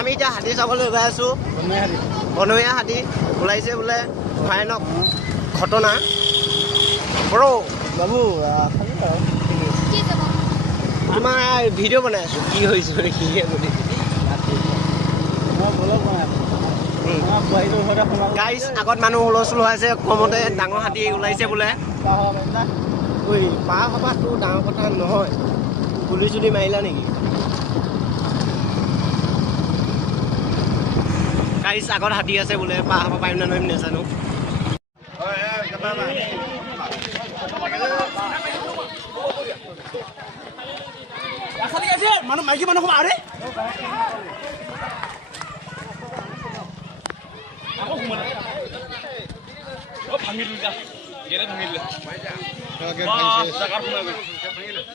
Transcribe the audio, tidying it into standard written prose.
আমি এতিয়া হাতী চাবলৈ গৈ আছো বনৰীয়া হাতী ওলাইছে বোলে ভয়ানক ঘটনা ব্ৰ বাবু তোমাৰ ভিডিঅ' বনাই আছো কি হৈছে গাইছ আগত মানুহ হুলস্থুল হৈ আছে কমতে ডাঙৰ হাতী ওলাইছে বোলে পাৰ হবাটো ডাঙৰ কথা নহয় গুলি চুলি মাৰিলা নেকি গাইছ আগত হাতী আছে বোলে পাৰ হব পাৰিম নে নোৱাৰিম নাজানো মানুহ মাইকী মানুহ আৰে ভাঙি দিলা গেৰে ভাঙি দিলে